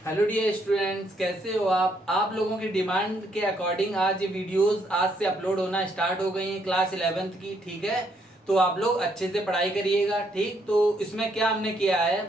Hello dear students, कैसे हो आप लोगों की डिमांड के अकॉर्डिंग आज ये वीडियोस आज से अपलोड होना स्टार्ट हो गई हैं क्लास 11th की। ठीक है, तो आप लोग अच्छे से पढ़ाई करिएगा। ठीक, तो इसमें क्या हमने किया है,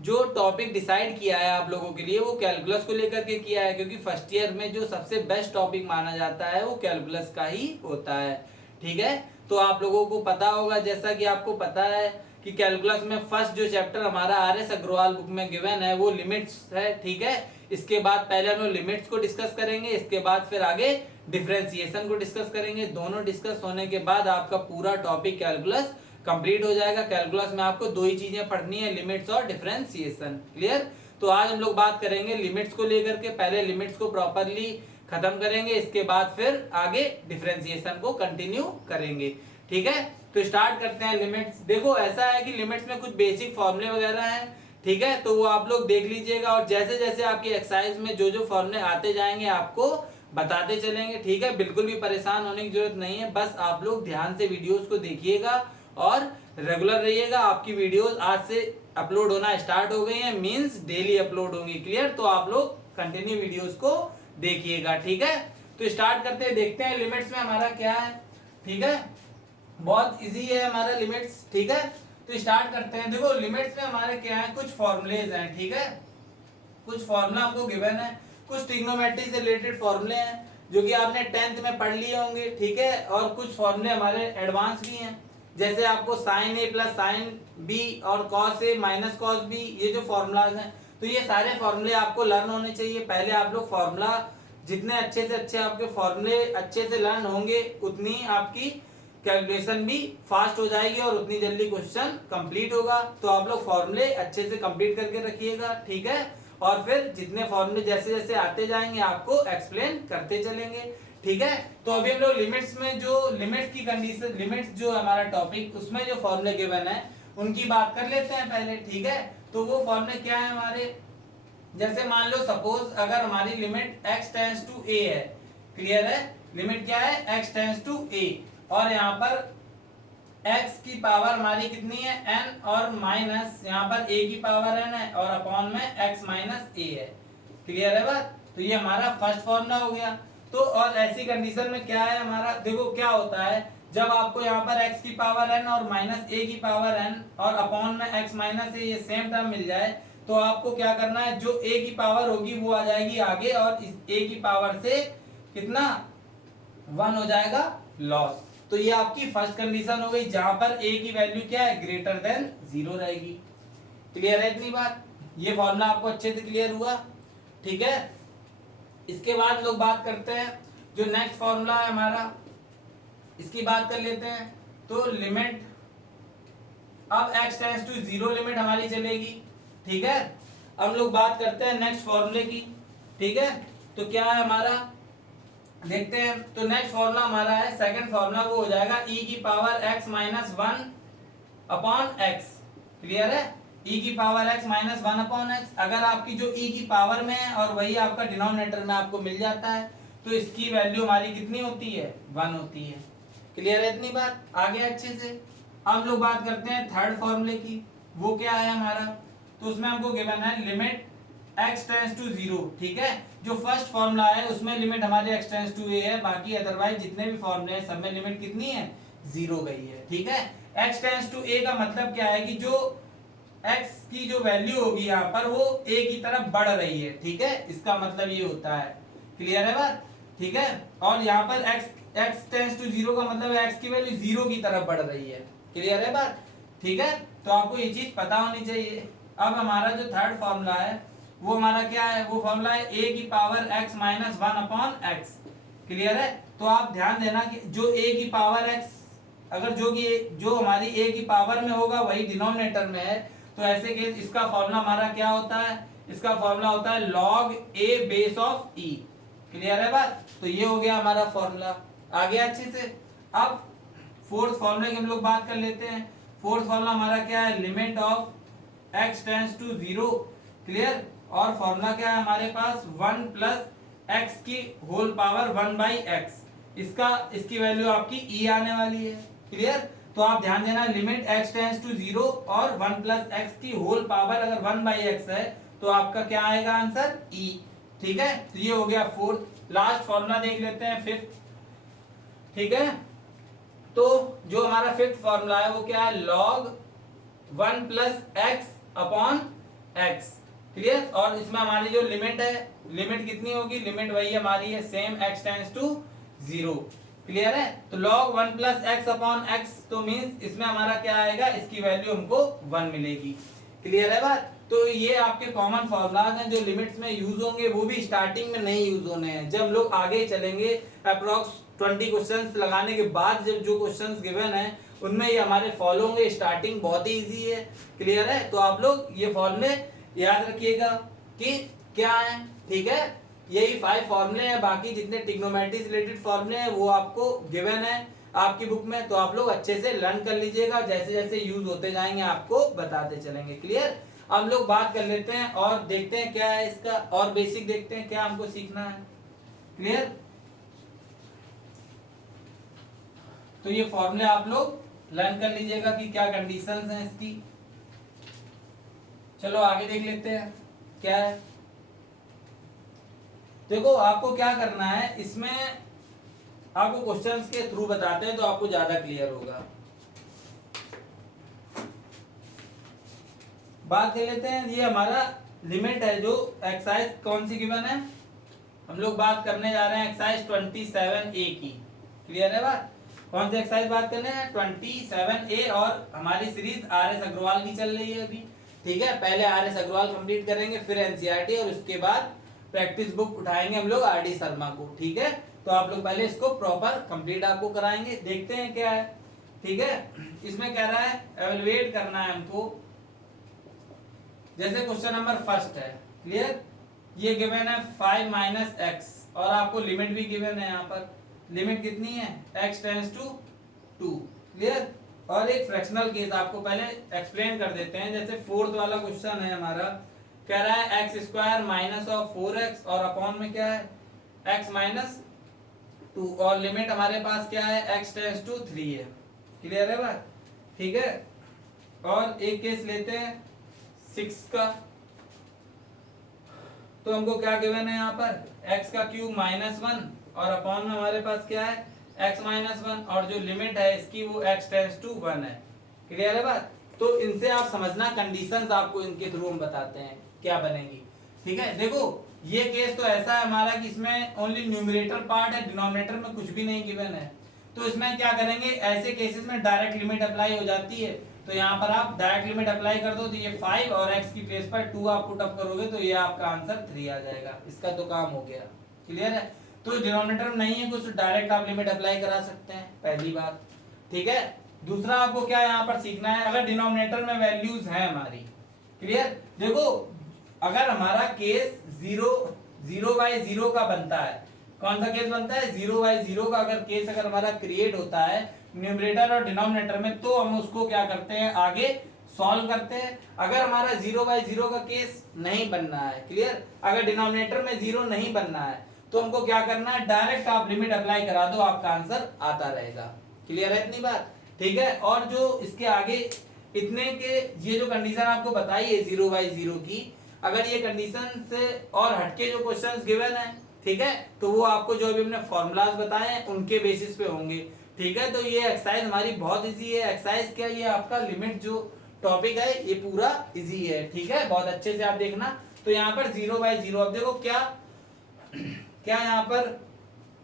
जो टॉपिक डिसाइड किया है आप लोगों के लिए वो कैलकुलस को लेकर के किया है, क्योंकि फर्स्ट ईयर में जो सबसे बेस्ट टॉपिक माना जाता है वो कैलकुलस का ही होता है। ठीक है, तो आप लोगों को पता होगा, जैसा कि आपको पता है कि कैलकुलस में फर्स्ट जो चैप्टर हमारा आर.एस. अग्रवाल बुक में गिवन है वो लिमिट्स है। ठीक है, इसके बाद पहले हम लोग लिमिट्स को डिस्कस करेंगे, इसके बाद फिर आगे डिफरेंशिएशन को डिस्कस करेंगे। दोनों डिस्कस होने के बाद आपका पूरा टॉपिक कैलकुलस कंप्लीट हो जाएगा। कैलकुलस में आपको दो ही चीजें पढ़नी है, लिमिट्स और डिफरेंशिएशन। क्लियर? तो आज हम लोग बात करेंगे लिमिट्स को लेकर के। पहले लिमिट्स को प्रॉपरली खत्म करेंगे, इसके बाद फिर आगे डिफरेंशिएशन को कंटिन्यू करेंगे। ठीक है, तो स्टार्ट करते हैं लिमिट्स। देखो ऐसा है कि लिमिट्स में कुछ बेसिक फॉर्मूले वगैरह हैं। ठीक है, तो वो आप लोग देख लीजिएगा और जैसे जैसे आपकी एक्सरसाइज में जो जो फॉर्मूले आते जाएंगे आपको बताते चलेंगे। ठीक है, बिल्कुल भी परेशान होने की जरूरत नहीं है, बस आप लोग ध्यान से वीडियोस को देखिएगा और रेगुलर रहिएगा। आपकी वीडियोस आज से अपलोड होना स्टार्ट हो गई है, मींस डेली अपलोड होंगी। क्लियर? तो आप लोग कंटिन्यू वीडियोस को देखिएगा। ठीक है, तो स्टार्ट करते हैं, देखते हैं लिमिट्स में हमारा क्या है। ठीक है, बहुत इजी है हमारा लिमिट्स। ठीक है, तो स्टार्ट करते हैं। देखो लिमिट्स में हमारे क्या है, कुछ फॉर्मूलेज हैं। ठीक है, कुछ फॉर्मूला हमको गिवन है, कुछ ट्रिग्नोमेट्री से रिलेटेड फॉर्मूले हैं जो कि आपने 10th में पढ़ लिए होंगे। ठीक है, और कुछ फॉर्मूले हमारे एडवांस भी हैं, जैसे आपको साइन ए प्लस साइन बी और cos A minus cos B, ये जो फॉर्मूलाज हैं, तो ये सारे फॉर्मूले आपको लर्न होने चाहिए। पहले आप लोग फॉर्मूला जितने अच्छे से अच्छे आपके फॉर्मूले अच्छे से लर्न होंगे उतनी आपकी कैलकुलेशन भी फास्ट हो जाएगी और उतनी जल्दी क्वेश्चन कंप्लीट होगा। तो आप लोग फॉर्मूले अच्छे से कंप्लीट करके रखिएगा। ठीक है, और फिर जितने फॉर्मूले जैसे जैसे आते जाएंगे आपको एक्सप्लेन करते चलेंगे। ठीक है, तो अभी हम लोग लिमिट्स में जो लिमिट्स की कंडीशन, लिमिट्स जो हमारा टॉपिक उसमें जो फॉर्मूले गिवन है उनकी बात कर लेते हैं पहले। ठीक है, तो वो फॉर्मूले क्या है हमारे, जैसे मान लो सपोज अगर हमारी limit x tends to a है। क्लियर है? लिमिट क्या है, x टेंड्स टू a, और यहाँ पर x की पावर हमारी कितनी है, n, और माइनस यहाँ पर a की पावर n है और अपॉन में x माइनस a है। क्लियर है बात? तो ये हमारा फर्स्ट फॉर्मूला हो गया। तो और ऐसी कंडीशन में क्या है हमारा, देखो क्या होता है, जब आपको यहाँ पर x की पावर n और माइनस a की पावर n और अपॉन में x माइनस a ये सेम टर्म मिल जाए, तो आपको क्या करना है, जो a की पावर होगी वो आ जाएगी आगे और इस a की पावर से कितना 1 हो जाएगा लॉस। तो ये आपकी फर्स्ट कंडीशन हो गई, जहां पर a की वैल्यू क्या है, ग्रेटर देन 0 रहेगी। क्लियर है इतनी बात? ये फॉर्मूला आपको अच्छे से क्लियर हुआ? ठीक है, इसके बाद लोग बात करते हैं जो नेक्स्ट फॉर्मूला है हमारा, इसकी बात कर लेते हैं। तो लिमिट, अब x टेंड्स टू 0 लिमिट हमारी चलेगी। ठीक है, अब लोग बात करते हैं नेक्स्ट फॉर्मूले की। ठीक है, तो क्या है हमारा, देखते हैं। तो नेक्स्ट फॉर्मूला हमारा है, सेकंड फॉर्मूला, वो हो जाएगा e की power x minus 1 upon x। Clear है? e की power x minus 1 upon x, अगर आपकी जो e की पावर में है और वही आपका डिनोमिनेटर में आपको मिल जाता है तो इसकी वैल्यू हमारी कितनी होती है, 1 होती है। क्लियर है इतनी बात? आगे अच्छे से अब लोग बात करते हैं थर्ड फॉर्मूले की। वो क्या है हमारा, तो उसमें हमको गिवन है लिमिट x टेंड्स टू 0। ठीक है, जो फर्स्ट फॉर्मूला है उसमें लिमिट हमारे x टेंड्स टू a है, बाकी अदरवाइज जितने भी फॉर्मूले हैं सब में लिमिट कितनी है, 0 गई है। ठीक है, x टेंड्स टू a का मतलब क्या है कि जो x की जो वैल्यू होगी यहाँ पर वो a की तरफ बढ़ रही है। ठीक है, इसका मतलब ये होता है। क्लियर है बात? ठीक है, और यहाँ पर x टेंड्स टू 0 का मतलब x की वैल्यू 0 की तरफ बढ़ रही है। क्लियर है बात? ठीक है, तो आपको ये चीज पता होनी चाहिए। अब हमारा जो थर्ड फॉर्मूला है वो हमारा क्या है, वो फॉर्मूला है a की power x minus 1 upon x। Clear है? तो आप ध्यान देना कि जो a की पावर x, अगर जो हमारी a की पावर में होगा वही डिनोमिनेटर में है, तो ऐसे केस इसका फॉर्मूला हमारा क्या होता है, इसका फॉर्मूला होता है log a base of e। Clear है बात? तो ये हो गया हमारा फॉर्मूला। आगे अच्छे से अब फोर्थ फॉर्मूले की हम लोग बात कर लेते हैं। फोर्थ फॉर्मूला हमारा क्या है, limit of x tends to 0। Clear, और फॉर्मूला क्या है हमारे पास, 1 प्लस x की होल पावर 1 बाई एक्स, इसकी वैल्यू आपकी e आने वाली है। क्लियर, तो आप ध्यान देना लिमिट x टेंड्स टू 0 और 1 प्लस एक्स की होल पावर अगर 1 बाई एक्स है तो आपका क्या आएगा आंसर ई। ठीक है, तो ये हो गया फोर्थ। लास्ट फॉर्मूला देख लेते हैं फिफ्थ। ठीक है, तो जो हमारा फिफ्थ फॉर्मूला है वो क्या है, log 1 plus x upon x. Clear, और इसमें हमारी जो लिमिट है, लिमिट कितनी होगी, लिमिट वही हमारी है same, x tends to 0। Clear है, तो log 1 plus x upon x, तो मीन्स इसमें हमारा क्या आएगा, इसकी वैल्यू हमको 1 मिलेगी। क्लियर है बात। तो ये आपके कॉमन फॉर्मूलाज हैं जो लिमिट्स में यूज होंगे, वो भी स्टार्टिंग में नहीं यूज होने हैं। जब लोग आगे चलेंगे अप्रोक्स 20 क्वेश्चंस लगाने के बाद जब जो क्वेश्चंस गिवन है उनमें ये हमारे फॉलो होंगे। स्टार्टिंग बहुत ही इजी है। क्लियर है, तो आप लोग ये फॉर्मूले याद रखिएगा कि क्या है। ठीक है, यही 5 फॉर्मूले हैं, बाकी जितने ट्रिग्नोमेट्री से रिलेटेड फॉर्मूले हैं वो आपको गिवन है आपकी बुक में, तो आप लोग अच्छे से लर्न कर लीजिएगा। जैसे जैसे यूज होते जाएंगे आपको बताते चलेंगे। क्लियर, हम लोग बात कर लेते हैं और देखते हैं क्या है इसका, और बेसिक देखते हैं क्या हमको सीखना है। क्लियर, तो ये फॉर्मूले आप लोग लर्न कर लीजिएगा कि क्या कंडीशंस हैं इसकी। चलो आगे देख लेते हैं क्या है। देखो आपको क्या करना है, इसमें आपको क्वेश्चंस के थ्रू बताते हैं तो आपको ज्यादा क्लियर होगा। बात कर लेते हैं, ये हमारा लिमिट है जो एक्सरसाइज कौन सी गिवन है, हम लोग बात करने जा रहे हैं एक्सरसाइज 27A की। क्लियर है बात, कौन सी एक्सरसाइज बात करने हैं, 27A, और हमारी सीरीज RS अग्रवाल की चल रही है अभी। ठीक है, पहले RS अग्रवाल कंप्लीट करेंगे, फिर NCERT, और उसके बाद प्रैक्टिस बुक उठाएंगे हम लोग RD शर्मा को। ठीक है, तो आप लोग पहले इसको प्रॉपर कंप्लीट आपको कराएंगे। देखते हैं क्या है। ठीक है, इसमें कह रहा है एवेलुएट करना है हमको। जैसे क्वेश्चन नंबर फर्स्ट है, क्लियर, ये गिवन है 5 माइनस एक्स, और आपको लिमिट भी गिवन है। यहाँ पर लिमिट कितनी है, x टेंड्स टू 2। क्लियर, और एक फ्रैक्शनल केस आपको पहले एक्सप्लेन कर देते हैं। जैसे फोर्थ वाला क्वेश्चन है हमारा, कह रहा है x square minus of 4x, और अपॉन में क्या है x माइनस 2, और लिमिट हमारे पास क्या है, x टेंड्स टू 3 है। क्लियर है बात। ठीक है, और एक केस लेते हैं 6 का, तो हमको क्या गिवन है यहाँ पर, x का क्यूब माइनस 1, और अपॉन में हमारे पास क्या है x माइनस 1, और जो लिमिट है इसकी वो x टेंड्स टू 1 है। क्लियर है बात। तो इनसे आप समझना, कंडीशंस आपको इनके थ्रू हम बताते हैं क्या बनेगी। ठीक है, देखो ये केस तो ऐसा है हमारा कि इसमें ओनली न्यूमरेटर पार्ट है, डिनोमिनेटर में कुछ भी नहीं गिवन है। तो इसमें क्या करेंगे, ऐसे केसेस में डायरेक्ट लिमिट अप्लाई हो जाती है। तो यहाँ पर आप डायरेक्ट लिमिट अप्लाई कर दो, तो ये 5 और x की प्लेस पर 2 आप पुट अप करोगे तो ये आपका आंसर 3 आ जाएगा। इसका तो काम हो गया। क्लियर है, तो डिनोमिनेटर में नहीं है कुछ, डायरेक्ट आप लिमिट अप्लाई करा सकते हैं, पहली बात। ठीक है, दूसरा आपको क्या यहाँ पर सीखना है, अगर डिनोमिनेटर में वैल्यूज हैं हमारी। क्लियर, देखो अगर हमारा केस 0/0 का बनता है, कौन सा केस बनता है, 0/0 का अगर केस अगर हमारा क्रिएट होता है न्यूमरेटर और डिनोमिनेटर में, तो हम उसको क्या करते हैं, आगे सॉल्व करते हैं। अगर हमारा 0/0 का केस नहीं बनना है, क्लियर, अगर डिनोमिनेटर में 0 नहीं बनना है, तो हमको क्या करना है, डायरेक्ट आप लिमिट अप्लाई करा दो, आपका आंसर आता रहेगा। क्लियर है इतनी बात। ठीक है, और जो इसके आगे इतने के ये जो कंडीशन आपको बताई है 0/0 की, अगर ये कंडीशन से और हटके जो क्वेश्चंस गिवन है, ठीक है, तो वो आपको जो अभी हमने फॉर्मूलाज बताए हैं उनके बेसिस पे होंगे। ठीक है, तो ये एक्सरसाइज हमारी बहुत इजी है। एक्सरसाइज क्या, ये आपका लिमिट जो टॉपिक है ये पूरा इजी है। ठीक है, बहुत अच्छे से आप देखना। तो यहाँ पर 0/0, अब देखो क्या क्या यहाँ पर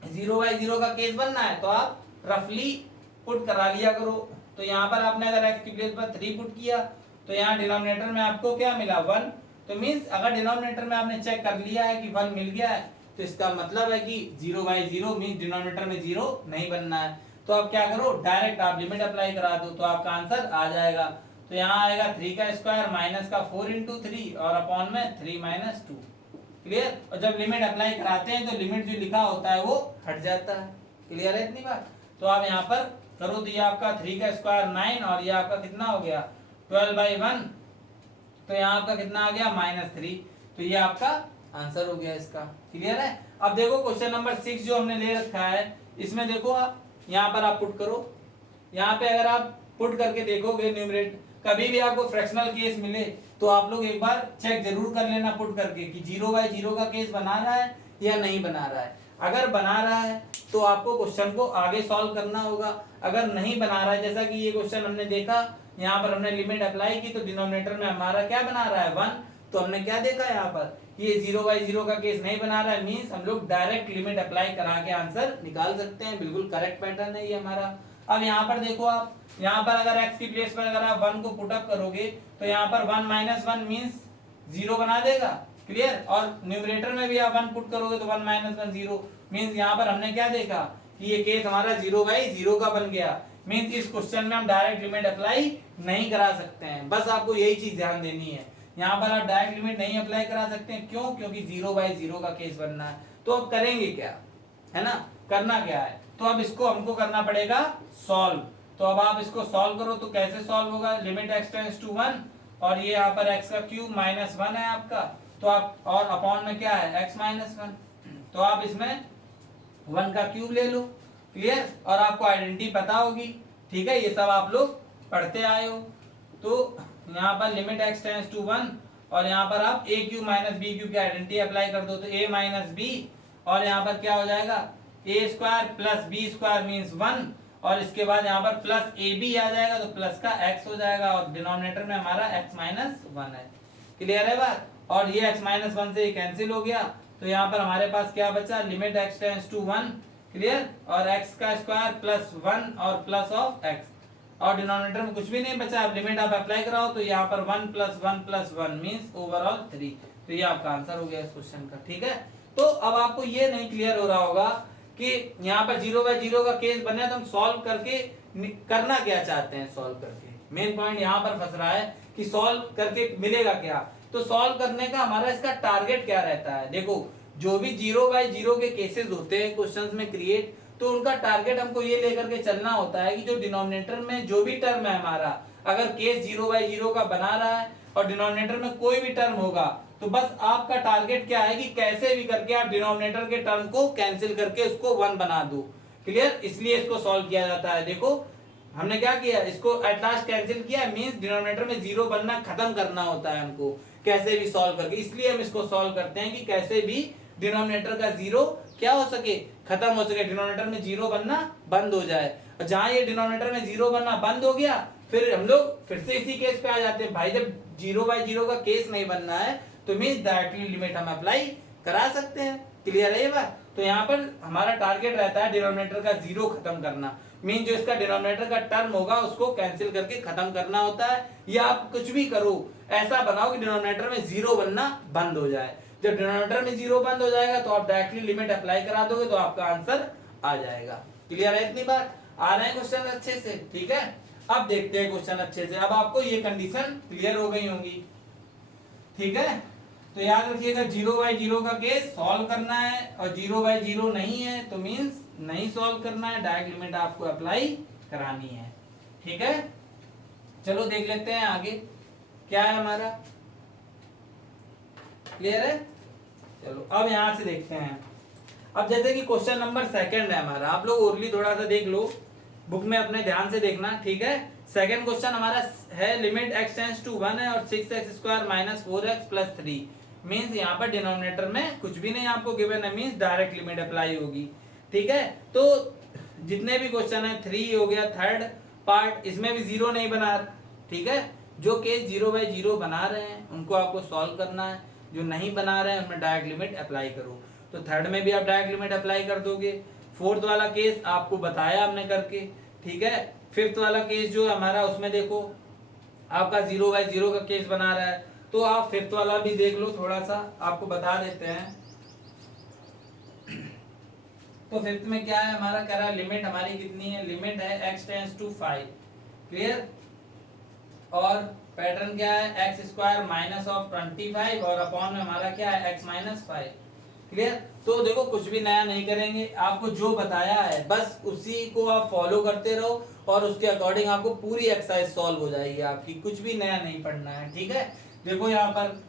0/0 का केस बनना है, तो आप रफली पुट करा लिया करो। तो यहाँ पर आपने अगर x की प्लेस पर 3 पुट किया, तो यहाँ डिनोमिनेटर में आपको क्या मिला, 1। तो मीन्स अगर डिनोमिनेटर में आपने चेक कर लिया है कि 1 मिल गया है, तो इसका मतलब है कि 0/0 मीन्स डिनोमिनेटर में 0 नहीं बनना है। तो अब क्या करो, डायरेक्ट आप लिमिट अप्लाई करा दो, तो आपका आंसर आ जाएगा। तो यहाँ आएगा 3 का स्क्वायर माइनस का 4 × 3, और अपॉन में 3 - 2। क्लियर, और जब लिमिट अप्लाई कराते हैं तो लिमिट जो लिखा होता है वो हट जाता है। क्लियर है इतनी बात। तो आप यहाँ पर करो, तो ये आपका 3 का स्क्वायर 9, और ये आपका कितना हो गया 12/1, तो यहाँ आपका कितना आ गया -3। तो ये आपका आंसर हो गया इसका। क्लियर है। अब देखो क्वेश्चन नंबर 6 जो हमने ले रखा है, इसमें देखो आप यहाँ पर आप पुट करो, यहाँ पे अगर आप पुट करके देखोगे न्यूमरेट, कभी भी आपको फ्रैक्शनल केस मिले तो आप लोग एक बार चेक जरूर कर लेना पुट करके कि 0/0 का केस बना रहा है या नहीं बना रहा है। अगर बना रहा है तो आपको क्वेश्चन को आगे सॉल्व करना होगा। अगर नहीं बना रहा है, जैसा कि ये क्वेश्चन हमने देखा, यहाँ पर हमने लिमिट अप्लाई की तो डिनोमिनेटर में हमारा क्या बना रहा है 1, तो हमने क्या देखा यहाँ पर ये 0/0 का केस नहीं बना रहा है, मींस हम लोग डायरेक्ट लिमिट अप्लाई करा के आंसर निकाल सकते हैं। बिल्कुल करेक्ट पैटर्न है ये हमारा। अब यहाँ पर देखो आप, यहाँ पर अगर x की प्लेस पर अगर आप 1 को पुट अप करोगे तो यहाँ पर 1 - 1 मींस 0 बना देगा, क्लियर। और न्यूमरेटर में भी आप 1 पुट करोगे तो 1 - 1 0 मींस यहाँ पर हमने क्या देखा कि ये केस हमारा 0/0 का बन गया। मींस इस क्वेश्चन में हम डायरेक्ट लिमिट अप्लाई नहीं करा सकते हैं, बस आपको यही चीज ध्यान देनी है। यहाँ पर आप डायरेक्ट लिमिट नहीं अप्लाई करा सकते हैं, क्यों? क्योंकि 0/0 का केस बनना है। तो अब करेंगे क्या, है ना, करना क्या है, तो अब इसको हमको करना पड़ेगा सॉल्व। तो अब आप इसको सॉल्व करो तो कैसे सॉल्व होगा, लिमिट x टेंड्स टू 1 और ये यहाँ पर x का क्यूब -1 है आपका, तो आप और अपॉन में क्या है x - 1, तो आप इसमें 1 का क्यूब ले लो, क्लियर। और आपको आइडेंटिटी पता होगी, ठीक है, ये सब आप लोग पढ़ते आए हो। तो यहाँ पर लिमिट x टेंड्स टू 1 और यहाँ पर आप a क्यूब - b क्यूब की आइडेंटिटी अप्लाई कर दो तो a - b और यहाँ पर क्या हो जाएगा a² + b² मींस 1 और इसके बाद यहाँ पर प्लस ab आ जाएगा तो प्लस का x हो जाएगा और डिनोमिनेटर में हमारा x - 1 है, क्लियर है बात। और ये x - 1 से कैंसिल हो गया तो यहाँ पर हमारे पास क्या बचा, limit x tends to 1, clear, और x² + 1 और प्लस ऑफ x और डिनोमिनेटर में कुछ भी नहीं बचा। अब लिमिट आप अप्लाई कराओ तो यहाँ पर 1 + 1 + 1 मींस ओवरऑल 3, तो ये आपका आंसर हो गया इस क्वेश्चन का, ठीक है। तो अब आपको ये नहीं क्लियर हो रहा होगा कि यहाँ पर 0/0 का केस बने तो हम सॉल्व करके करना क्या चाहते हैं, सॉल्व करके मेन पॉइंट यहाँ पर फंस रहा है कि सॉल्व करके मिलेगा क्या। तो सॉल्व करने का हमारा इसका टारगेट क्या रहता है, देखो जो भी 0/0 के केसेस होते हैं क्वेश्चंस में क्रिएट, तो उनका टारगेट हमको ये लेकर के चलना होता है कि जो डिनोमिनेटर में जो भी टर्म है हमारा, अगर केस 0/0 का बना रहा है और डिनोमिनेटर में कोई भी टर्म होगा तो बस आपका टारगेट क्या है कि कैसे भी करके आप डिनोमिनेटर के टर्म को कैंसिल करके उसको 1 बना दो, क्लियर। इसलिए इसको सॉल्व किया जाता है। देखो हमने क्या किया, इसको एट लास्ट कैंसिल किया, मींस डिनोमिनेटर में 0 बनना खत्म करना होता है हमको कैसे भी सॉल्व करके। इसलिए हम इसको सॉल्व करते हैं कि कैसे भी डिनोमिनेटर का 0 क्या हो सके, खत्म हो सके, डिनोमिनेटर में 0 बनना बंद हो जाए। और जहां ये डिनोमिनेटर में 0 बनना बंद हो गया फिर हम लोग फिर से इसी केस पे आ जाते हैं, भाई जब 0/0 का केस नहीं बनना है तो मींस डायरेक्टली लिमिट हम अप्लाई करा सकते हैं, क्लियर है ये बात। तो यहाँ पर हमारा टारगेट रहता है डिनोमिनेटर का 0 खत्म करना, मीन जो इसका डिनोमिनेटर का टर्म होगा उसको कैंसिल करके खत्म करना होता है। या आप कुछ भी करो, ऐसा बनाओ कि डिनोमिनेटर में 0 बनना बंद हो जाए। जब डिनोमिनेटर में 0 बंद हो जाएगा तो आप डायरेक्टली लिमिट अप्लाई करा दोगे तो आपका आंसर आ जाएगा, क्लियर है इतनी बात। आ रहे हैं क्वेश्चन अच्छे से, ठीक है। अब देखते हैं क्वेश्चन अच्छे से। अब आपको ये कंडीशन क्लियर हो गई होंगी, ठीक है। तो याद रखिएगा 0/0 का केस सॉल्व करना है और 0/0 नहीं है तो मींस नहीं सॉल्व करना है, डायरेक्ट लिमिट आपको अप्लाई करानी है, ठीक है। चलो देख लेते हैं आगे क्या है हमारा, क्लियर है। चलो अब यहां से देखते हैं। अब जैसे कि क्वेश्चन नंबर 2 है हमारा, आप लोग ओरली थोड़ा सा देख लो, बुक में अपने ध्यान से देखना, ठीक है। सेकंड क्वेश्चन हमारा है लिमिट x टेंड्स टू 1 है और 6x² - 4x + 3 मींस यहाँ पर डिनोमिनेटर में कुछ भी नहीं आपको गिवन है, मींस डायरेक्ट लिमिट अप्लाई होगी, ठीक है। तो जितने भी क्वेश्चन है 3 हो गया, थर्ड पार्ट इसमें भी 0 नहीं बना, ठीक है। जो केस 0/0 बना रहे हैं उनको आपको सॉल्व करना है, जो नहीं बना रहे हैं उनमें डायरेक्ट लिमिट अप्लाई करो। तो थर्ड में भी आप डायरेक्ट लिमिट अप्लाई कर दोगे। फोर्थ वाला केस आपको बताया हमने करके, ठीक है। फिफ्थ वाला केस जो हमारा उसमें देखो आपका 0/0 का केस बना रहा है, तो आप फिफ्थ वाला भी देख लो, थोड़ा सा आपको बता देते हैं। तो फिफ्थ में क्या है हमारा, कह रहा है लिमिट हमारी कितनी है, लिमिट है x टेंड्स टू 5, क्लियर। और पैटर्न क्या है x² - 25 और अपॉन में हमारा क्या है x - 5, क्लियर। तो देखो कुछ भी नया नहीं करेंगे, आपको जो बताया है बस उसी को आप फॉलो करते रहो और उसके अकॉर्डिंग आपको पूरी एक्सरसाइज सॉल्व हो जाएगी आपकी, कुछ भी नया नहीं पढ़ना है, ठीक है। देखो यहाँ पर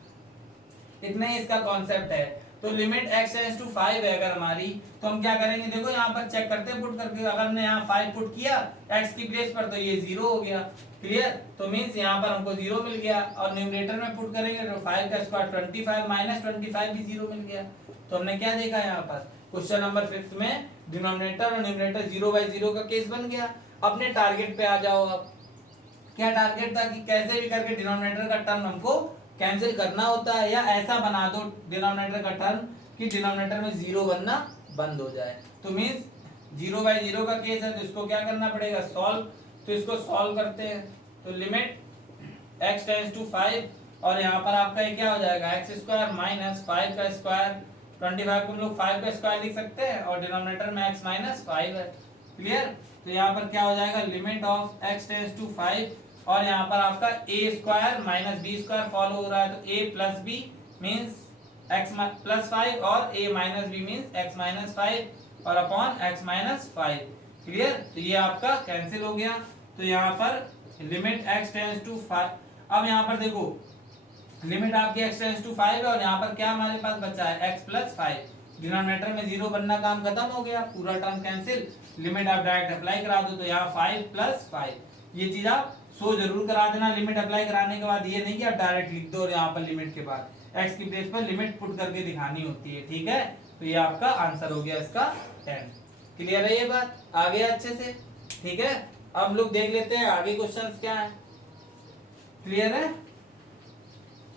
इतना ही इसका कॉन्सेप्ट है। तो लिमिट x टेंड्स टू 5 है अगर हमारी, तो हम क्या करेंगे, देखो यहाँ पर चेक करते हैं पुट करके, अगर हमने यहाँ 5 पुट किया x की प्लेस पर तो ये 0 हो गया। क्लियर, तो मीन्स यहाँ पर हमको 0 मिल गया, और न्यूमरेटर में पुट करेंगे तो 5 का स्क्वायर 25 माइनस 25 भी 0 मिल गया। तो हमने क्या देखा यहाँ पर क्वेश्चन नंबर 5 में डिनोमिनेटर और न्यूमरेटर 0/0 का केस बन गया। अपने टारगेट पे आ जाओ। अब क्या टारगेट था कि कैसे भी करके डिनोमिनेटर का टर्म हमको कैंसिल करना होता है, या ऐसा बना दो डिनोमिनेटर का टर्म कि डिनोमिनेटर में 0 बनना बंद हो जाए। तो मींस 0/0 का केस है, तो इसको क्या करना पड़ेगा, सॉल्व। तो इसको सॉल्व करते हैं, तो लिमिट x टेंड्स टू 5, और यहाँ पर आपका ये क्या हो जाएगा, x² माइनस 5 का स्क्वायर 25 को हम लोग 5 का स्क्वायर लिख सकते हैं, और डिनोमिनेटर में x माइनस 5 है। क्लियर, तो यहाँ पर क्या हो जाएगा, limit of x tends to 5, और यहाँ पर आपका a² माइनस b² फॉलो हो रहा है, तो a plus b means x plus 5, और a minus b means x minus 5, और अपॉन x माइनस 5। क्लियर, तो ये आपका कैंसिल हो गया। तो यहाँ पर लिमिट x टेंड्स टू 5, अब यहाँ पर देखो लिमिट आपकी x टेंड्स टू 5 है, और यहाँ पर क्या हमारे पास बचा है, x प्लस 5। डिनोमिनेटर में 0 बनना काम खत्म हो गया, पूरा टर्म कैंसिल। लिमिट आप डायरेक्ट अप्लाई करा दो, तो यहाँ 5 प्लस 5, ये चीज आप सो जरूर करा देना लिमिट अप्लाई कराने के बाद। ये नहीं कि आप डायरेक्ट लिख दो और यहाँ पर लिमिट के बाद x की प्लेस पर लिमिट पुट करके दिखानी होती है। ठीक है, तो ये आपका आंसर हो गया इसका 10। क्लियर है ये बात, आ गया अच्छे से। ठीक है, अब हम लोग देख लेते हैं आगे क्वेश्चंस क्या है। क्लियर है,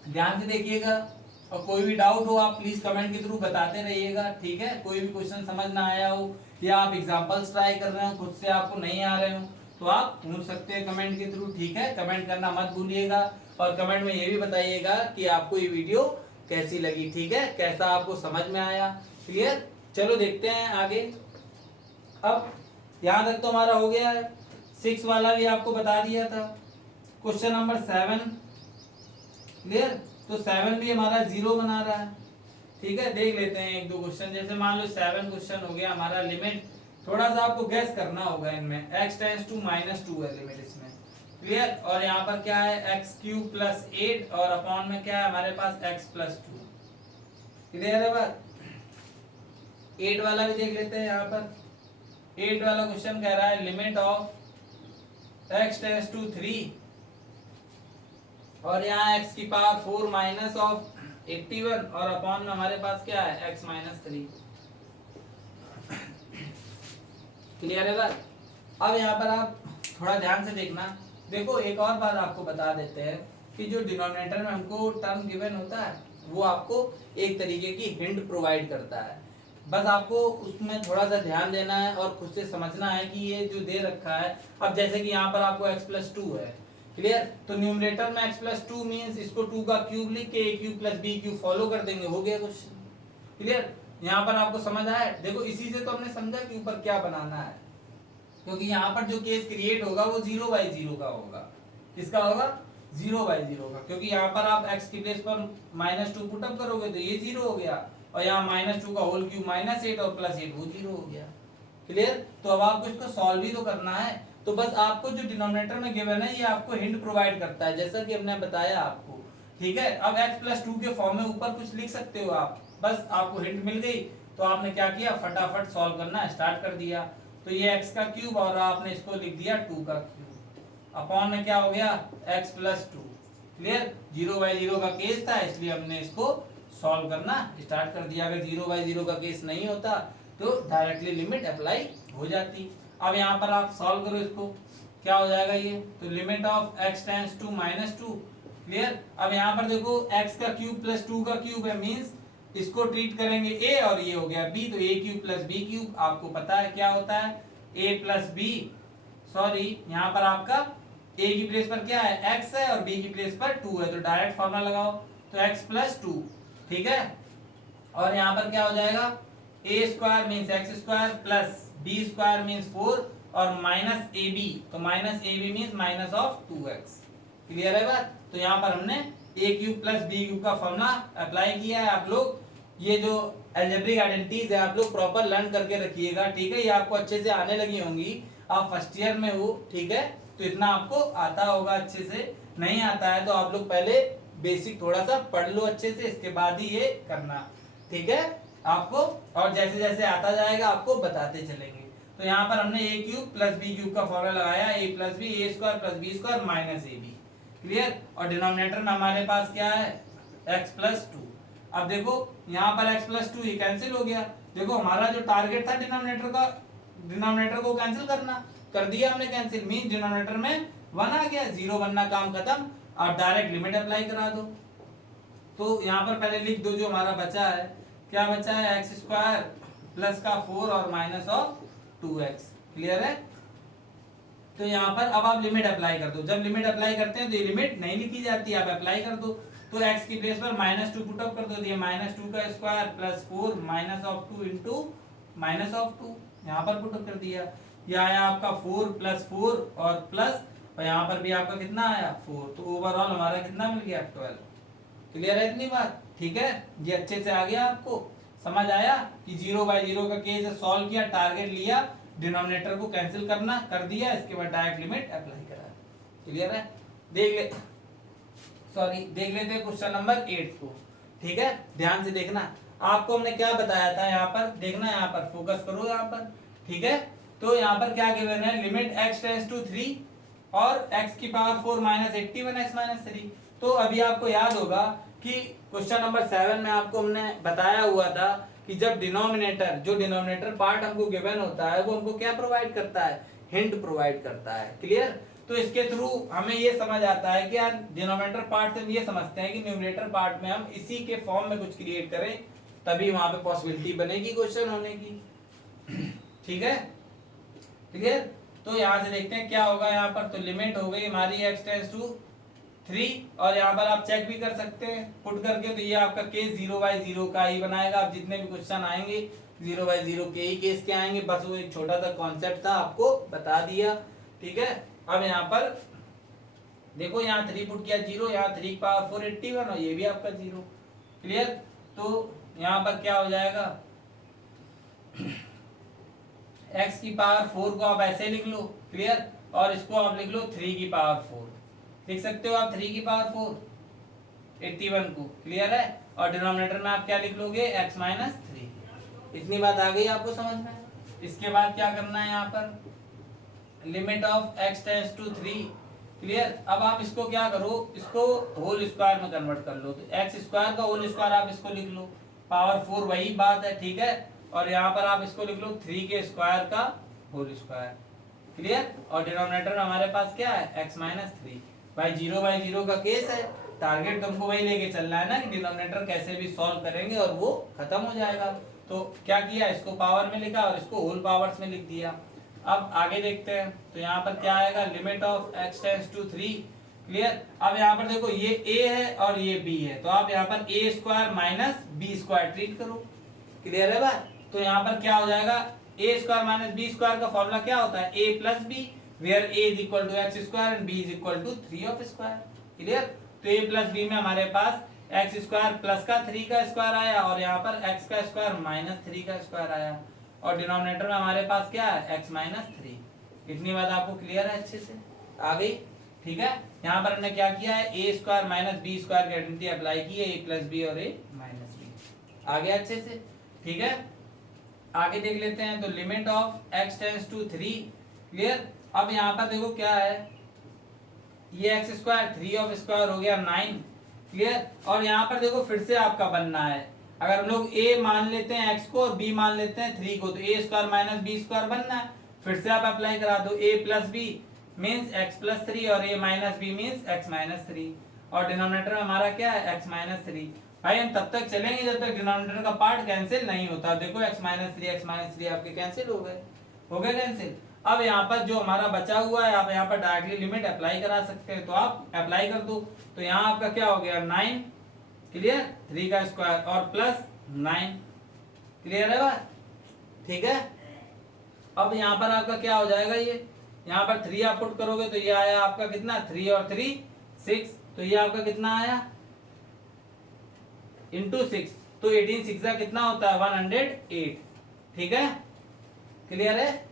ध्यान से देखिएगा, और कोई भी डाउट हो आप प्लीज कमेंट के थ्रू बताते रहिएगा। ठीक है, कोई भी क्वेश्चन समझ ना आया हो, या आप एग्जांपल्स ट्राई कर रहे हो खुद से आपको नहीं आ रहे हो, तो आप पूछ सकते हैं कमेंट के थ्रू। ठीक है, कमेंट करना मत भूलिएगा, और कमेंट में ये भी बताइएगा कि आपको ये वीडियो कैसी लगी। ठीक है, कैसा आपको समझ में आया। क्लियर, चलो देखते हैं आगे। अब यहाँ तक तो हमारा हो गया है, 6 वाला भी आपको बता दिया था। Question number 7। क्लियर, तो 7 भी हमारा 0 बना रहा है। ठीक है, देख लेते हैं एक दो क्वेश्चन, जैसे मान लो 7 क्वेश्चन हो गया हमारा। लिमिट थोड़ा सा आपको गैस करना होगा इनमें, x टेंड्स टू -2 है लिमिट इसमें। क्लियर, और यहाँ पर क्या है, x³ प्लस 8, और अपॉन में क्या है हमारे पास x प्लस 2। क्लियर है बात। 8 वाला भी देख लेते हैं। यहाँ पर 8 वाला क्वेश्चन कह रहा है limit of x tends to 3, और यहाँ x की पावर 4 माइनस ऑफ 81, और अपॉन में हमारे पास क्या है, x माइनस 3। क्लियर है बात। अब यहाँ पर आप थोड़ा ध्यान से देखना। देखो एक और बात आपको बता देते हैं कि जो डिनोमिनेटर में हमको टर्म गिवन होता है, वो आपको एक तरीके की हिंट प्रोवाइड करता है। बस आपको उसमें थोड़ा सा ध्यान देना है और खुद से समझना है कि ये जो दे रखा है, अब जैसे कि यहाँ पर आपको x प्लस 2 है। क्लियर, तो न्यूमरेटर में x प्लस 2 मीन्स इसको 2 का क्यूब लिख के a³ प्लस b³ फॉलो कर देंगे, हो गया क्वेश्चन। क्लियर, यहाँ पर आपको समझ आया। देखो इसी से तो हमने समझा कि ऊपर क्या बनाना है, क्योंकि यहाँ पर जो केस क्रिएट होगा वो 0/0 का होगा। किसका होगा, 0/0 का, क्योंकि यहाँ पर आप x की प्लेस पर -2 पुटअप करोगे तो ये 0 हो गया, और यहाँ -2 का होल क्यूब -8 और +8 वो 0 हो गया। क्लियर, तो अब आपको इसको सॉल्व भी तो करना है। तो बस आपको जो डिनोमिनेटर में गिवन है ये आपको हिंट प्रोवाइड करता है, जैसा कि हमने बताया आपको। ठीक है, अब x प्लस 2 के फॉर्म में ऊपर कुछ लिख सकते हो आप, बस आपको हिंट मिल गई तो आपने क्या किया, फटाफट सॉल्व करना स्टार्ट कर दिया। तो ये x का क्यूब, और आपने इसको लिख दिया 2 का क्यूब, अपॉन में क्या हो गया, x प्लस 2। क्लियर, 0/0 का केस था इसलिए हमने इसको सॉल्व करना स्टार्ट कर दिया। अगर 0/0 का केस नहीं होता तो डायरेक्टली लिमिट अप्लाई हो जाती। अब यहाँ पर आप सॉल्व करो इसको, क्या हो जाएगा ये, तो limit of x tends to -2। Clear, अब यहाँ पर देखो x का क्यूब प्लस 2 का क्यूब है, मीन्स इसको ट्रीट करेंगे a, और ये हो गया b, तो a³ प्लस b³। आपको पता है क्या होता है, a प्लस b, सॉरी यहाँ पर आपका a की प्लेस पर क्या है, x है, और b की प्लेस पर 2 है, तो डायरेक्ट फॉर्मूला लगाओ, तो x प्लस 2। ठीक है, और यहाँ पर क्या हो जाएगा, a² means x² plus b² means 4, और -ab, तो -ab means minus of 2x। Clear है बात। तो यहाँ पर हमने a³ प्लस b³ का फॉर्मूला अप्लाई किया है। आप लोग ये जो अलजेब्रिक आइडेंटिटीज है आप लोग प्रॉपर लर्न करके रखिएगा। ठीक है, ये आपको अच्छे से आने लगी होंगी, आप फर्स्ट ईयर में हो। ठीक है, तो इतना आपको आता होगा अच्छे से, नहीं आता है तो आप लोग पहले बेसिक थोड़ा सा पढ़ लो अच्छे से, इसके बाद ही ये करना। ठीक है आपको, और जैसे जैसे आता जाएगा आपको बताते चलेंगे। तो यहाँ पर हमने A cube plus B cube का फॉर्मूला लगाया, A plus B A square plus B square minus A B, clear. और डिनोमिनेटर में हमारे पास क्या है, एक्स प्लस टू। अब देखो यहाँ पर x प्लस टू ये कैंसिल हो गया। देखो हमारा जो टारगेट था डिनोमिनेटर का, डिनोमिनेटर को कैंसिल करना, कर दिया हमने कैंसिल, मीन डिनोमिनेटर में 1 आ गया, 0 बनना काम खत्म। अब डायरेक्ट लिमिट अप्लाई करा दो। तो यहाँ पर पहले लिख दो जो हमारा बचा है, क्या बचा है, एक्स स्क्वायर प्लस का 4 और माइनस ऑफ 2x, क्लियर है। तो यहाँ पर अब आप लिमिट अप्लाई कर दो। जब लिमिट अप्लाई करते हैं तो ये लिमिट नहीं लिखी जाती, आप अप्लाई कर दो। तो x की प्लेस पर -2 पुट अप कर दो, ये -2 का square plus 4 minus of 2 into minus of 2 यहाँ पर पुट अप कर दिया। ये आया आपका 4 प्लस 4 और प्लस, और यहाँ पर भी आपका कितना आया 4। तो ओवरऑल हमारा कितना मिल गया 12, क्लियर है इतनी बात, ठीक है। ये अच्छे से आ गया, आपको समझ आया कि 0/0 का केस सॉल्व किया, टारगेट लिया, डिनोमिनेटर को कैंसिल करना कर दिया, इसके बाद डायरेक्ट लिमिट अप्लाई करा, क्लियर है। देख लेते हैं क्वेश्चन नंबर 8 को, ठीक है। ध्यान से देखना, आपको हमने क्या बताया था, यहाँ पर देखना, यहाँ पर फोकस करो यहाँ पर, ठीक है। तो यहाँ पर क्या गिवन है, लिमिट x टेंड्स टू 3 और x की पावर 4 माइनस 81x माइनस 3। तो अभी आपको याद होगा कि क्वेश्चन नंबर 7 में आपको हमने बताया हुआ था कि जब डिनोमिनेटर, जो डिनोमिनेटर पार्ट हमको गिवन होता है वो हमको क्या प्रोवाइड करता है, हिंट प्रोवाइड करता है, क्लियर। तो इसके थ्रू हमें ये समझ आता है कि यार डिनोमिनेटर पार्ट से हम ये समझते हैं कि न्यूमरेटर पार्ट में हम इसी के फॉर्म में कुछ क्रिएट करें, तभी वहां पे पॉसिबिलिटी बनेगी क्वेश्चन होने की, ठीक है, क्लियर। तो यहाँ से देखते हैं क्या होगा, यहाँ पर तो लिमिट हो गई हमारी x टेंड्स टू 3, और यहाँ पर आप चेक भी कर सकते हैं पुट करके, तो ये आपका केस 0/0 का ही बनाएगा। आप जितने भी क्वेश्चन आएंगे 0/0 के ही केस के आएंगे, बस वो एक छोटा सा कॉन्सेप्ट था, आपको बता दिया, ठीक है। अब यहाँ पर देखो, यहाँ 3 पुट किया 0, यहाँ 3 की पावर 4 81, और ये भी आपका 0, क्लियर। तो यहाँ पर क्या हो जाएगा, x की पावर 4 को आप ऐसे लिख लो, क्लियर, और इसको आप लिख लो 3 की पावर 4, लिख सकते हो आप 3 की पावर 4 81 को, क्लियर है। और डिनोमिनेटर में आप क्या लिख लोगे, x माइनस 3। इतनी बात आ गई आपको समझ में। इसके बाद क्या करना है, यहाँ पर limit of x tends to 3, clear. अब आप इसको क्या करो, इसको होल स्क्वायर में कन्वर्ट कर लो, तो x स्क्वायर का होल स्क्वायर आप इसको लिख लो, पावर 4 वही बात है, ठीक है। और यहाँ पर आप इसको लिख लो 3 के स्क्वायर का होल स्क्वायर, क्लियर। और डिनोमिनेटर में हमारे पास क्या है, x माइनस 3। भाई 0/0 का केस है, टारगेट तुमको वही लेके चलना है ना कि डिनोमिनेटर कैसे भी सॉल्व करेंगे और वो खत्म हो जाएगा। तो क्या किया, इसको पावर में लिखा और इसको होल पावर्स में लिख दिया। अब आगे देखते हैं, तो यहाँ पर क्या आएगा, limit of x tends to 3, clear. अब यहाँ पर देखो ये a है और ये b है, तो आप यहाँ पर a square minus b square treat करो, क्लियर है बात। तो यहाँ पर क्या हो जाएगा, a square minus b square का फॉर्मूला क्या होता है, a plus b, where a is equal to x square and b is equal to 3 of square, clear. तो a प्लस b में हमारे पास एक्स स्क्वायर प्लस का 3 का स्क्वायर आया, और यहाँ पर x का स्क्वायर माइनस 3 का स्क्वायर आया, और डिनोमिनेटर में हमारे पास क्या है, x माइनस 3। इतनी बात आपको क्लियर है, अच्छे से आ गई, ठीक है। यहाँ पर हमने क्या किया है, a square minus b square की आइडेंटिटी अप्लाई की है, a प्लस बी और a माइनस बी, आ गया अच्छे से, ठीक है। आगे देख लेते हैं, तो limit of x tends to 3, clear. अब यहाँ पर देखो क्या है, ये x स्क्वायर 3 ऑफ स्क्वायर हो गया 9, क्लियर। और यहाँ पर देखो फिर से आपका बनना है, अगर हम लोग a मान लेते हैं x को और b मान लेते हैं 3 को, तो a square minus b square बनना है। फिर से आप अप्लाई करा दो, a plus b means x plus 3 और a minus b means x minus 3, और डिनोमिनेटर में हमारा क्या है, x माइनस 3। भाई हम तब तक चलेंगे जब तक डिनोमिनेटर का पार्ट कैंसिल नहीं होता। देखो x माइनस 3 आपके कैंसिल हो गए कैंसिल। अब यहाँ पर जो हमारा बचा हुआ है, आप यहाँ पर डायरेक्टली लिमिट अप्लाई करा सकते हैं, तो आप अप्लाई कर दो। तो यहाँ आपका क्या हो गया 9, क्लियर, 3 का स्क्वायर और प्लस 9, क्लियर है बात, ठीक है। अब यहाँ पर आपका क्या हो जाएगा, ये यहाँ पर 3 आप पुट करोगे तो ये आया आपका कितना, 3 और 3 6, तो ये आपका कितना आया इंटू 6, तो 18 6 का कितना होता है 108, ठीक है, क्लियर है।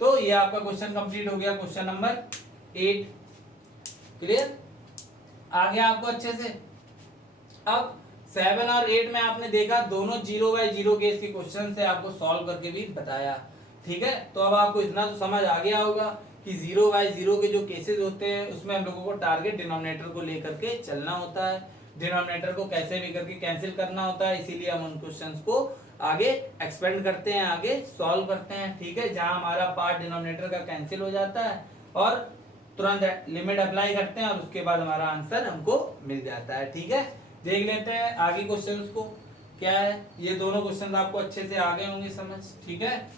तो ये आपका क्वेश्चन कंप्लीट हो गया, क्वेश्चन नंबर 8, क्लियर, आ गया आपको अच्छे से। अब 7 और 8 में आपने देखा दोनों 0/0 केस के क्वेश्चन से आपको सॉल्व करके भी बताया, ठीक है। तो अब आपको इतना तो समझ आ गया होगा कि 0/0 के जो केसेस होते हैं उसमें हम लोगों को टारगेट डिनोमिनेटर को लेकर के चलना होता है, डिनोमिनेटर को कैसे भी करके कैंसिल करना होता है, इसीलिए हम उन क्वेश्चंस को आगे एक्सपेंड करते हैं, आगे सॉल्व करते हैं, ठीक है। जहां हमारा पार्ट डिनोमिनेटर का कैंसिल हो जाता है और तुरंत लिमिट अप्लाई करते हैं और उसके बाद हमारा आंसर हमको मिल जाता है, ठीक है। देख लेते हैं आगे क्वेश्चंस को क्या है। ये दोनों क्वेश्चन आपको अच्छे से आ गए होंगे समझ, ठीक है।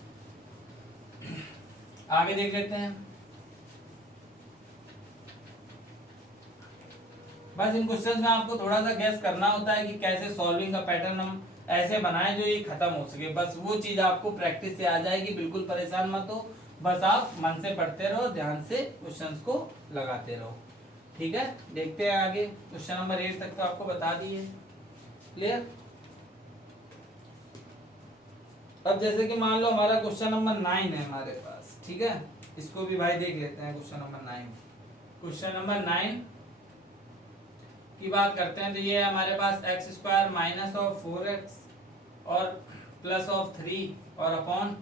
आगे देख लेते हैं। बस इन क्वेश्चंस में आपको थोड़ा सा गैस करना होता है कि कैसे सॉल्विंग का पैटर्न हम ऐसे बनाएं जो ये खत्म हो सके, बस वो चीज आपको प्रैक्टिस से आ जाएगी, बिल्कुल परेशान मत हो, बस आप मन से पढ़ते रहो, ध्यान से क्वेश्चंस को लगाते रहो, ठीक है। देखते हैं आगे, क्वेश्चन नंबर 8 तक तो आपको बता दिए, क्लियर। अब जैसे कि मान लो हमारा क्वेश्चन नंबर 9 है हमारे पास, ठीक है, इसको भी भाई देख लेते हैं। क्वेश्चन नंबर 9, क्वेश्चन नंबर 9 की बात करते हैं तो ये है हमारे पास x² माइनस ऑफ 4x और प्लस ऑफ 3 और अपॉन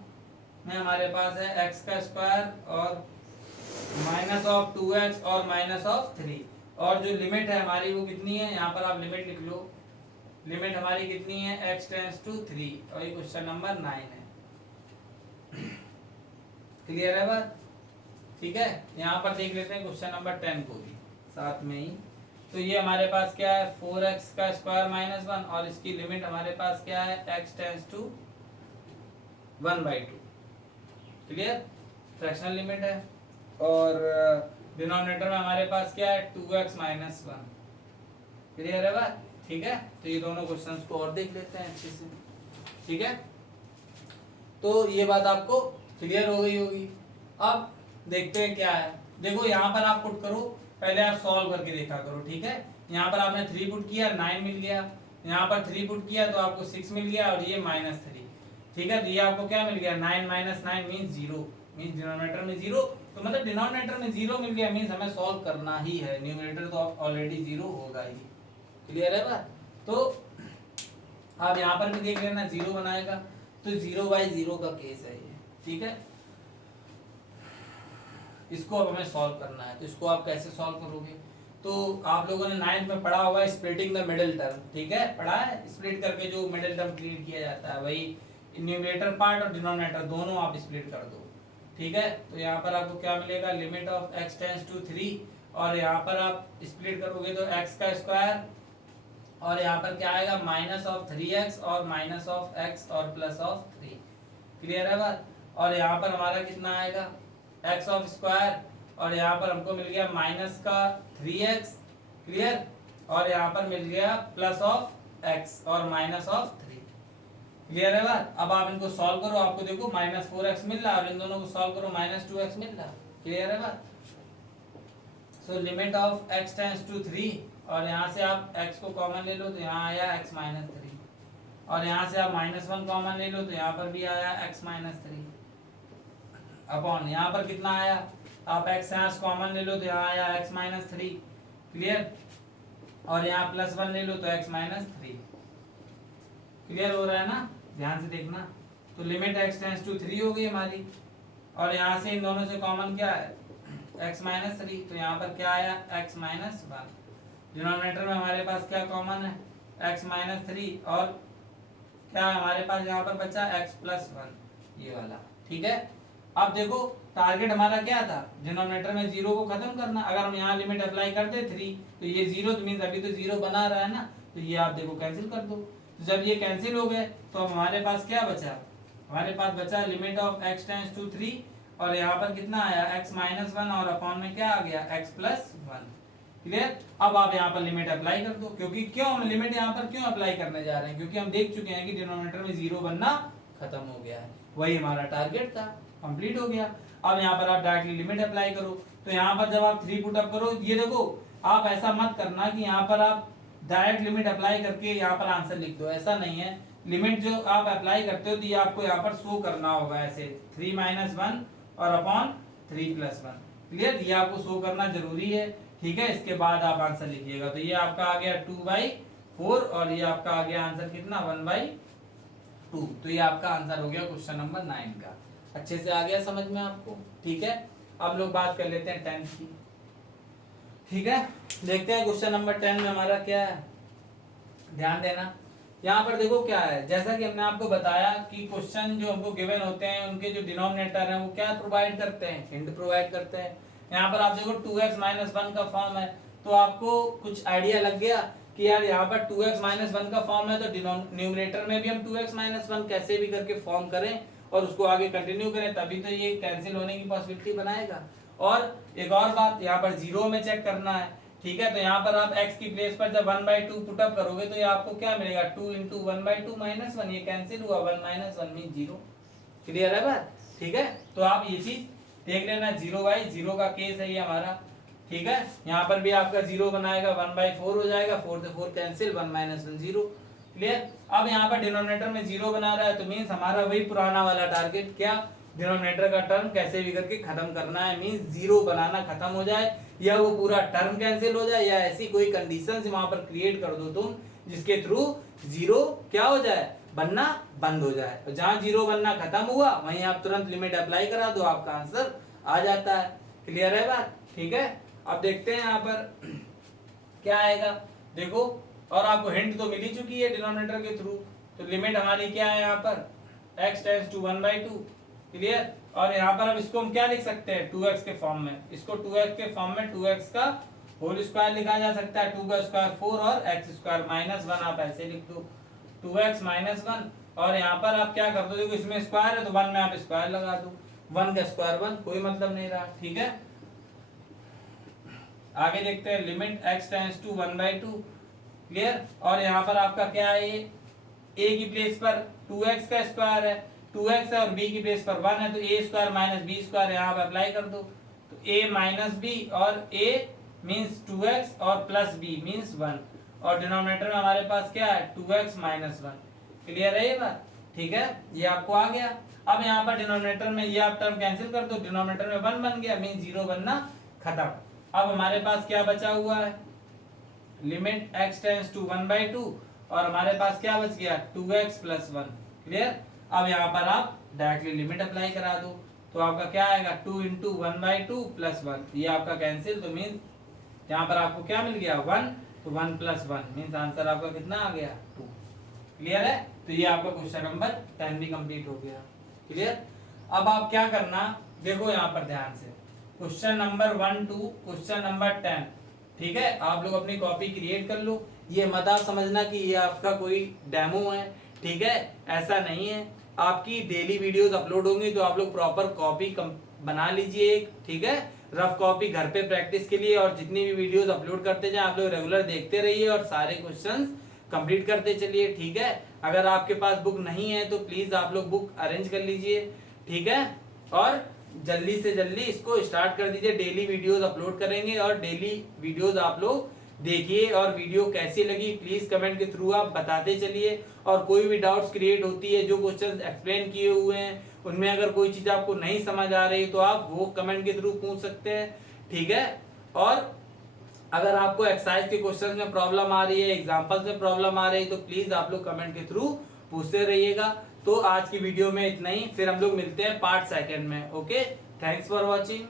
में हमारे पास है x का स्क्वायर और माइनस ऑफ 2x और माइनस ऑफ 3, और जो लिमिट है हमारी वो कितनी है, यहाँ पर आप लिमिट लिख लो, लिमिट हमारी कितनी है x टेंड्स टू 3, और ये क्वेश्चन नंबर 9 है, क्लियर है बात, ठीक है। यहाँ पर देख लेते हैं क्वेश्चन नंबर 10 को भी साथ में ही। तो ये हमारे पास क्या है 4x का स्क्वायर माइनस 1 और इसकी लिमिट हमारे पास क्या है x tends to 1/2, clear, fractional limit है। और डिनोमिनेटर में हमारे पास क्या है 2x माइनस 1, क्लियर है बात, ठीक है। तो ये दोनों क्वेश्चंस को और देख लेते हैं अच्छे से, ठीक है। तो ये बात आपको क्लियर हो गई होगी। अब देखते हैं क्या है, देखो यहाँ पर आप पुट करो, पहले आप सॉल्व करके देखा करो, ठीक है। यहाँ पर आपने 3 पुट किया 9 मिल गया, यहाँ पर 3 पुट किया तो आपको 6 मिल गया और ये -3, ठीक है। तो ये आपको क्या मिल गया 9 - 9 मींस 0, मींस डिनोमिनेटर में 0, तो मतलब डिनोमिनेटर में 0 मिल गया मींस हमें सॉल्व करना ही है, न्यूमरेटर तो ऑलरेडी 0 होगा ही, क्लियर है बात। तो आप यहाँ पर भी देख लेना 0 बनाएगा तो 0/0 का केस है ये, ठीक है। इसको अब हमें सॉल्व करना है, तो इसको आप कैसे सॉल्व करोगे, तो आप लोगों ने 9th में पढ़ा होगा स्प्लिटिंग द मिडिल टर्म, ठीक है, पढ़ा है, स्प्लिट करके जो मिडिल टर्म क्रिएट किया जाता है वही न्यूमरेटर पार्ट और डिनोमिनेटर दोनों आप स्प्लिट कर दो, ठीक है। तो यहाँ पर आपको क्या मिलेगा limit of x tends to 3, और यहाँ पर आप स्प्लिट करोगे तो x का स्क्वायर और यहाँ पर क्या आएगा माइनस ऑफ 3x और माइनस ऑफ x और प्लस ऑफ 3, क्लियर है बात। और यहाँ पर हमारा कितना आएगा x ऑफ स्क्वायर और यहाँ पर हमको मिल गया माइनस का 3x, क्लियर, और यहाँ पर मिल गया प्लस ऑफ x और माइनस ऑफ 3, क्लियर है बात। अब आप इनको सॉल्व करो, आपको देखो -4x मिल रहा है और इन दोनों को सॉल्व करो -2x मिल रहा है, क्लियर है बात। So limit of x tends to 3 और यहाँ से आप x को कॉमन ले लो तो यहाँ आया x -3, और यहाँ से आप -1 कॉमन ले लो तो यहाँ पर भी आया x -3 अपॉन यहाँ पर कितना आया, आप x यहाँ से कॉमन ले लो तो यहाँ आया x -3, क्लियर, और यहाँ +1 ले लो तो x -3, क्लियर हो रहा है ना, ध्यान से देखना। तो लिमिट x टेंड्स टू 3 हो गई हमारी, और यहाँ से इन दोनों से कॉमन क्या है x -3, तो यहाँ पर क्या आया x -1, डिनोमिनेटर में हमारे पास क्या कॉमन है x -3 और क्या हमारे पास यहाँ पर बचा x +1, ये वाला, ठीक है। अब देखो टारगेट हमारा क्या था डिनोमिनेटर में 0 को खत्म करना, अगर हम यहाँ लिमिट अप्लाई करते 3 तो ये 0 तो मींस अभी तो 0 बना रहा है ना, तो ये आप देखो कैंसिल कर दो, तो जब ये कैंसिल हो गए तो हमारे पास क्या बचा, हमारे पास बचा limit of x tends to 3 और यहाँ पर कितना आया x -1 और अपॉन में क्या आ गया x +1, क्लियर। अब आप यहाँ पर लिमिट अप्लाई कर दो, क्योंकि क्यों हम लिमिट यहाँ पर क्यों अप्लाई करने जा रहे हैं, क्योंकि हम देख चुके हैं कि डिनोमिनेटर में 0 बनना खत्म हो गया है, वही हमारा टारगेट था, कंप्लीट हो गया। अब यहाँ पर आप डायरेक्टली लिमिट अप्लाई करो, तो यहाँ पर जब आप 3 पुट अप करो, ये देखो आप ऐसा मत करना कि यहाँ पर आप डायरेक्ट लिमिट अप्लाई करके यहाँ पर आंसर लिख दो, ऐसा नहीं है। लिमिट जो आप अप्लाई करते हो तो ये आपको यहाँ पर शो करना होगा ऐसे 3 - 1 और अपॉन 3 + 1, क्लियर, ये आपको शो करना जरूरी है, ठीक है। इसके बाद आप आंसर लिखिएगा, तो ये आपका आ गया 2/4, 4 और ये आपका आ गया आंसर कितना 1/2। तो ये आपका आंसर हो गया क्वेश्चन नंबर 9 का। अच्छे से आ गया समझ में आपको, ठीक है। अब लोग बात कर लेते हैं 10 की, ठीक है। देखते हैं क्वेश्चन नंबर 10 में हमारा क्या है, ध्यान देना। यहाँ पर देखो क्या है, जैसा कि हमने आपको बताया कि क्वेश्चन जो हमको गिवन होते हैं उनके जो डिनोमिनेटर हैं वो क्या प्रोवाइड करते हैं, हिंट प्रोवाइड करते हैं। यहाँ पर आप देखो 2x - 1 का फॉर्म है, तो आपको कुछ आइडिया लग गया कि यार यहाँ पर 2x - 1 का फॉर्म है, तो न्यूमरेटर में भी हम 2x - 1 कैसे भी करके फॉर्म करें और उसको आगे कंटिन्यू करें, तभी तो ये कैंसिल होने की पॉसिबिलिटी बनाएगा। और एक और बात, यहाँ पर जीरो में चेक करना है, ठीक है। तो यहाँ पर आप x की प्लेस पर जब 1/2 पुटअप करोगे तो ये आपको क्या मिलेगा 2 × 1/2 - 1, ये कैंसिल हुआ, 1 - 1 मीन 0। क्लियर है बात, ठीक है। तो आप ये चीज देख लेना, 0/0 का केस है ये हमारा, ठीक है। यहाँ पर भी आपका 0 बनाएगा, 1/4 हो जाएगा, 4 से 4 कैंसिल, 1 - 1 0। क्लियर। अब यहाँ पर डिनोमिनेटर में 0 बना रहा है, तो मीन्स हमारा वही पुराना वाला टारगेट, क्या, डिनोमिनेटर का टर्म कैसे भी करके खत्म करना है, मीन्स 0 बनाना खत्म हो जाए या वो पूरा टर्म कैंसिल हो जाए, या ऐसी कोई कंडीशन वहां पर क्रिएट कर दो तुम जिसके थ्रू 0 क्या हो जाए, बनना बंद हो जाए। और जहां 0 बनना खत्म हुआ वहीं आप तुरंत लिमिट अप्लाई करा दो, आपका आंसर आ जाता है। क्लियर है बात, ठीक है। अब देखते हैं यहाँ पर क्या आएगा, देखो। और आपको हिंट तो मिल ही चुकी है डिनोमिनेटर के थ्रू, तो लिमिट हमारी क्या है यहाँ पर x टेंड्स टू 1/2। क्लियर। और यहाँ पर अब इसको हम क्या लिख सकते हैं 2x के फॉर्म में, इसको 2x के फॉर्म में 2x का होल स्क्वायर लिखा जा सकता है, 2 का स्क्वायर 4 और x स्क्वायर -1 आप ऐसे लिख दो, 2x - 1। और यहाँ पर आप क्या कर दो, देखो इसमें स्क्वायर है तो 1 में आप स्क्वायर लगा दो, 1 का स्क्वायर 1, कोई मतलब नहीं रहा, ठीक है। आगे देखते हैं, limit x tends to 1/2। Clear. और यहाँ पर आपका क्या है, ये a की प्लेस पर 2x का स्क्वायर है, 2x है और b की प्लेस पर 1 है, तो a स्क्वायर - b स्क्वायर यहाँ पर अप्लाई कर दो, तो a - b और a मीन्स 2x और प्लस b मीन्स 1, और डिनोमिनेटर में हमारे पास क्या है 2x - 1। क्लियर है ये बात, ठीक है। ये आपको आ गया। अब यहाँ पर डिनोमिनेटर में ये आप टर्म कैंसिल कर दो, डिनोमिनेटर में 1 बन गया, मीन्स 0 बनना खत्म। अब हमारे पास क्या बचा हुआ है, लिमिट x टेंड्स टू 1/2 और हमारे पास क्या बच गया 2x + 1। क्लियर। अब यहाँ पर आप डायरेक्टली लिमिट अप्लाई करा दो, तो आपका क्या आएगा 2 × 1/2 + 1, ये आपका कैंसिल, तो मीन्स यहाँ पर आपको क्या मिल गया 1, तो 1 + 1 मीन्स आंसर आपका कितना आ गया 2। क्लियर है। तो ये आपका क्वेश्चन नंबर 10 भी कंप्लीट हो गया। क्लियर। अब आप क्या करना, देखो यहाँ पर ध्यान से, question number 1 to question number 10, ठीक है। आप लोग अपनी कॉपी क्रिएट कर लो, ये मत आप समझना कि ये आपका कोई डेमो है, ठीक है, ऐसा नहीं है। आपकी डेली वीडियोस अपलोड होंगी तो आप लोग प्रॉपर कॉपी बना लीजिए एक, ठीक है, रफ कॉपी घर पे प्रैक्टिस के लिए। और जितनी भी वीडियोस अपलोड करते जाएं आप लोग रेगुलर देखते रहिए और सारे क्वेश्चंस कंप्लीट करते चलिए, ठीक है। अगर आपके पास बुक नहीं है तो प्लीज आप लोग बुक अरेंज कर लीजिए, ठीक है, और जल्दी से जल्दी इसको स्टार्ट कर दीजिए। डेली वीडियोस अपलोड करेंगे और डेली वीडियोस आप लोग देखिए, और वीडियो कैसी लगी प्लीज कमेंट के थ्रू आप बताते चलिए। और कोई भी डाउट्स क्रिएट होती है, जो क्वेश्चंस एक्सप्लेन किए हुए हैं उनमें अगर कोई चीज आपको नहीं समझ आ रही तो आप वो कमेंट के थ्रू पूछ सकते हैं, ठीक है। और अगर आपको एक्सरसाइज के क्वेश्चंस में प्रॉब्लम आ रही है, एग्जांपल्स में प्रॉब्लम आ रही है, तो प्लीज आप लोग कमेंट के थ्रू पूछते रहिएगा। तो आज की वीडियो में इतना ही, फिर हम लोग मिलते हैं पार्ट 2 में। Okay, thanks for watching.